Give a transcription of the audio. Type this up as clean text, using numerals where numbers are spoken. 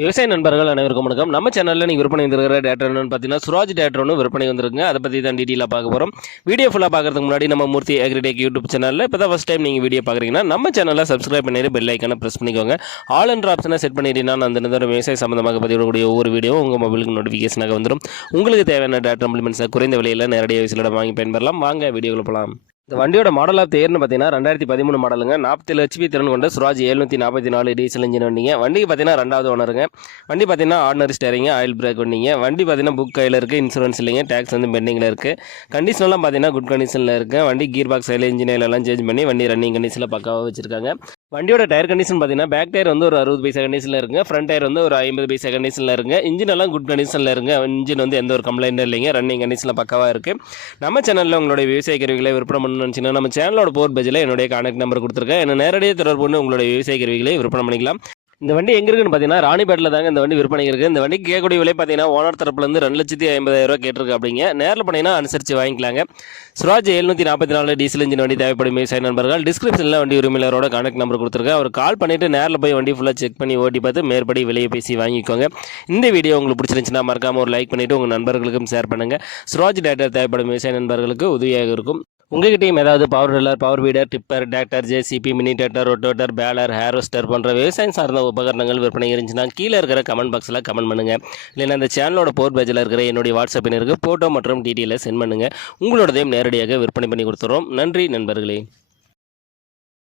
விவசாய நண்பர்கள் அனைவருக்கும் வணக்கம். நம்ம சேனலில் நீங்கள் விற்பனை வந்துருக்கிற டேட்டர் என்னன்னு பார்த்தீங்கன்னா சுராஜ் டேட்டர் ஒன்று விற்பனை வந்துருக்குங்க. அதை பற்றி தான் டீட்டெயிலாக பார்க்க போகிறோம். வீடியோ ஃபுல்லாக பார்க்கறதுக்கு முன்னாடி நம்ம மூர்த்தி அக்ரிடெக் யூடியூப் சேனலில் இப்போ தான் ஃபஸ்ட் டைம் நீங்கள் வீடியோ பார்க்குறீங்கன்னா நம்ம சேனலில் சப்ஸ்கிரைப் பண்ணிட்டு பெல் ஐக்கானை ப்ரெஸ் பண்ணிக்கோங்க. ஆல் என்ற ஆப்ஷனை செட் பண்ணிட்டீங்கன்னா அந்த நிதர விவசாய சம்பந்தமாக பதிவிடக்கூடிய ஒவ்வொரு வீடியோவும் உங்கள் மொபைலுக்கு நோட்டிஃபிகேஷனாக வந்துடும். உங்களுக்கு தேவையான டேட்டர் இம்ப்ளிமெண்ட்ஸை குறைந்த விலையில் நேரடியாக விசிலிடம் வாங்கி பயன்பெறலாம். வாங்க வீடியோக்குள்ள போகலாம். இந்த வண்டியோட மாடல் ஆஃப் தேர்னு பார்த்தீங்கன்னா 2013 மாடலுங்க. 47 HP திறன் கொண்ட சுராஜ் 744 டீசல் இன்ஜின் வண்டிங்க. வண்டிக்கு பார்த்தீங்கன்னா ரெண்டாவது ஓனருங்க. வண்டி பார்த்தீங்கன்னா ஆர்டினரி ஸ்டேரிங்க, ஆயில் பிரேக் வண்டிங்க. வண்டி பார்த்தீங்கன்னா புக் கையில் இருக்குது, இன்சூரன்ஸ் இல்லைங்க, டேக்ஸ் வந்து பெண்டிங்கில் இருக்குது. கண்டிஷன்லாம் பார்த்தீங்கன்னா குட் கண்டிஷனில் இருக்குது. வண்டி கீர் பாக்ஸ் சைடில் இன்ஜின் எல்லாம் சேஞ்ச் பண்ணி வண்டி ரன்னிங் கண்டிஷனில் பக்காவாக வச்சிருக்காங்க. வண்டியோட டயர் கண்டிஷன் பார்த்தீங்கன்னா பேக் டயர் வந்து ஒரு 60 பைசா கண்டிஷனில் இருக்குங்க. ஃப்ரண்ட் டயர் வந்து ஒரு 50 பைசா கண்டிஷனில் இருக்குங்க. இன்ஜின் எல்லாம் குட் கண்டிஷனில் இருக்குங்க. இன்ஜின் வந்து எந்த ஒரு கம்ப்ளைண்ட்டும் இல்லைங்க. ரன்னிங் கண்டிஷனில் பக்காவாக இருக்குது. நம்ம சேனலில் உங்களுடைய விவசாய கருவிகளை விற்பனை பண்ணணும்னு நினச்சிங்கன்னா நம்ம சேனலோட போர் பேஜில் என்னுடைய கான்டாக்ட் நம்பர் கொடுத்துருக்கேன். என்ன நேரடியாக தொடர்பு பண்ணி உங்களுடைய விவசாய கருவிகளை விற்பனை பண்ணிக்கலாம். இந்த வண்டி எங்கே இருக்குன்னு பார்த்தீங்கன்னா ராணிப்பேட்டில் தாங்க இந்த வண்டி விற்பனை இருக்குது. இந்த வண்டிக்கு கேட்கக்கூடிய விலை பார்த்தீங்கன்னா ஓனர் தரப்புலேருந்து 2,50,000 கேட்டிருக்கு அப்படிங்க. நேரில் பண்ணிங்கன்னா அனுசரித்து வாங்கிக்கலாங்க. சுராஜ் 744 டீசல் இன்ஜின் வண்டி தேவைப்படும் விவசாய நண்பர்கள் டிஸ்கிரிப்ஷனில் வண்டி உரிமையாளரோட கான்டாக்ட் நம்பர் கொடுத்துருக்கேன். அவர் கால் பண்ணிவிட்டு நேரில் போய் வண்டி ஃபுல்லாக செக் பண்ணி ஓட்டி பார்த்து மேற்படி விலையை பேசி வாங்கிக்கோங்க. இந்த வீடியோ உங்களுக்கு பிடிச்சிருந்துச்சுன்னா மறக்காமல் ஒரு லைக் பண்ணிவிட்டு உங்கள் நண்பர்களுக்கும் ஷேர் பண்ணுங்கள். சுராஜ் டேட்டர் தேவைப்படும் விவசாய நண்பர்களுக்கு உதவியாக இருக்கும். உங்கள்கிட்டையும் ஏதாவது power tiller, power weeder, tipper, tractor, JCB, mini tractor, rotavator, baler, harvester போன்ற விவசாயம் சார்ந்த உபகரணங்கள் விற்பனை இருந்துச்சுன்னா கீழே இருக்கிற கமெண்ட் பாக்ஸில் கமெண்ட் பண்ணுங்கள். இல்லைன்னா அந்த சேனலோட போர் பேஜில் இருக்கிற என்னுடைய வாட்ஸ்அப்பினருக்கு ஃபோட்டோ மற்றும் டீட்டெயிலை சென்ட் பண்ணுங்கள். உங்களோடதையும் நேரடியாக விற்பனை பண்ணி கொடுத்துறோம். நன்றி நண்பர்களே.